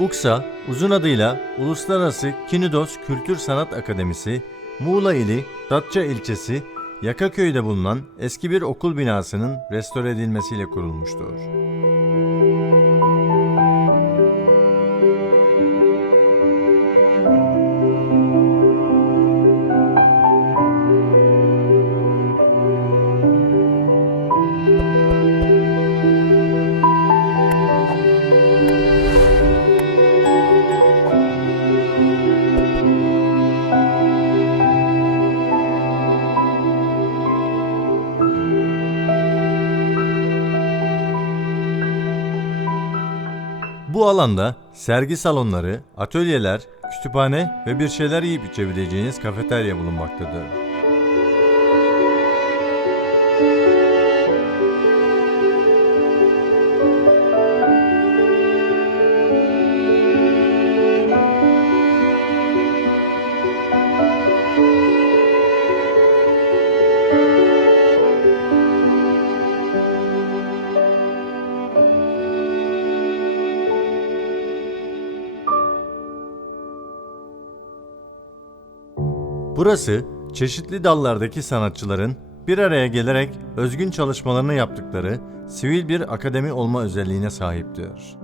UKSA, uzun adıyla Uluslararası Kinidos Kültür Sanat Akademisi, Muğla ili Datça ilçesi Yakaköy'de bulunan eski bir okul binasının restore edilmesiyle kurulmuştur. Bu alanda sergi salonları, atölyeler, kütüphane ve bir şeyler yiyip içebileceğiniz kafeterya bulunmaktadır. Burası çeşitli dallardaki sanatçıların bir araya gelerek özgün çalışmalarını yaptıkları sivil bir akademi olma özelliğine sahiptir.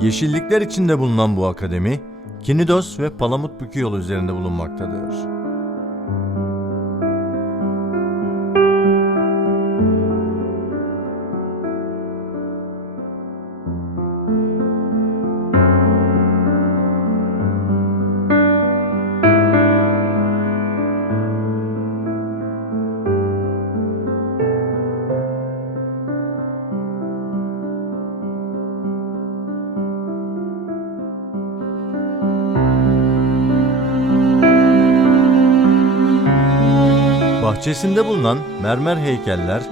Yeşillikler içinde bulunan bu akademi, Kinidos ve Palamutbükü yolu üzerinde bulunmaktadır. Bahçesinde bulunan mermer heykeller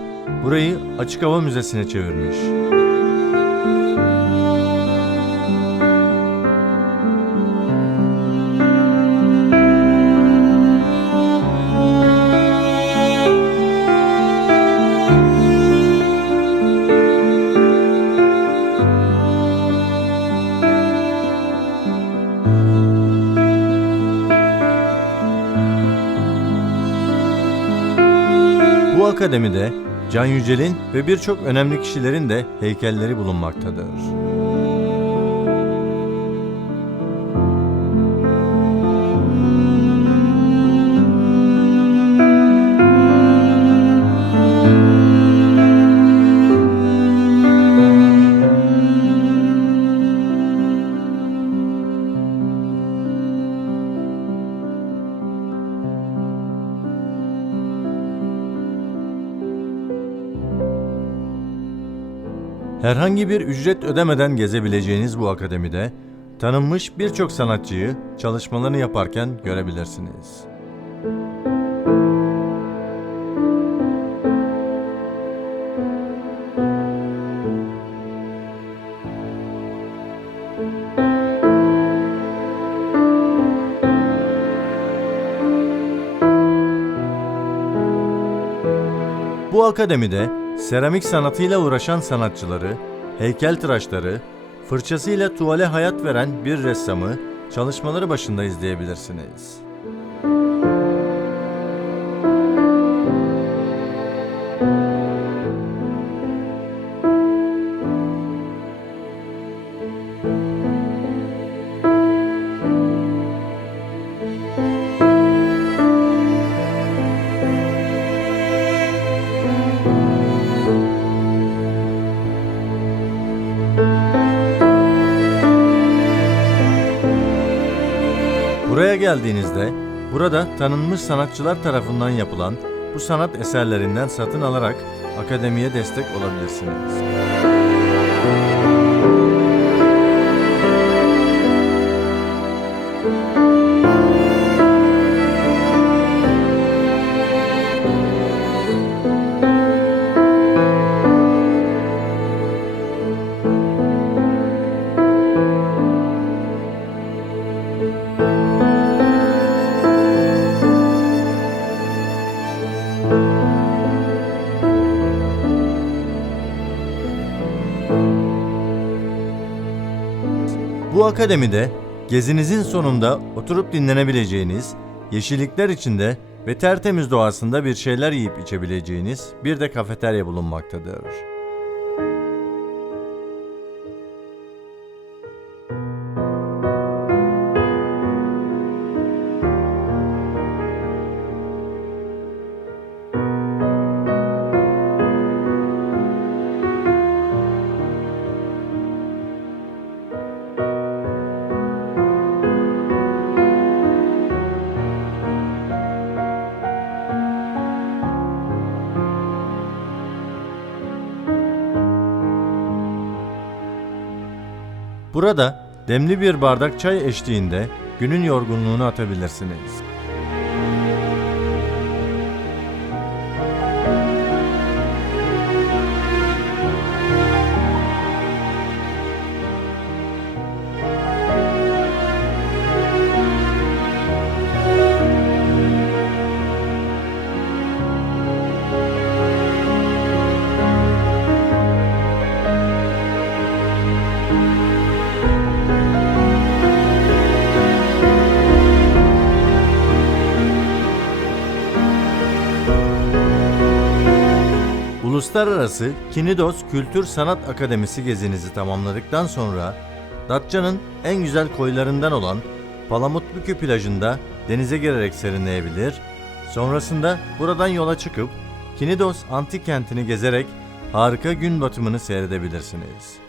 burayı açık hava müzesine çevirmiş. Akademide Can Yücel'in ve birçok önemli kişilerin de heykelleri bulunmaktadır. Herhangi bir ücret ödemeden gezebileceğiniz bu akademide tanınmış birçok sanatçıyı çalışmalarını yaparken görebilirsiniz. Bu akademide seramik sanatıyla uğraşan sanatçıları, heykeltıraşları, fırçasıyla tuvale hayat veren bir ressamı çalışmaları başında izleyebilirsiniz. Geldiğinizde burada tanınmış sanatçılar tarafından yapılan bu sanat eserlerinden satın alarak akademiye destek olabilirsiniz. Bu akademide gezinizin sonunda oturup dinlenebileceğiniz, yeşillikler içinde ve tertemiz doğasında bir şeyler yiyip içebileceğiniz bir de kafeterya bulunmaktadır. Burada demli bir bardak çay eşliğinde günün yorgunluğunu atabilirsiniz. Uluslararası Kinidos Kültür Sanat Akademisi gezinizi tamamladıktan sonra Datça'nın en güzel koylarından olan Palamutbükü plajında denize girerek serinleyebilir, sonrasında buradan yola çıkıp Kinidos antik kentini gezerek harika gün batımını seyredebilirsiniz.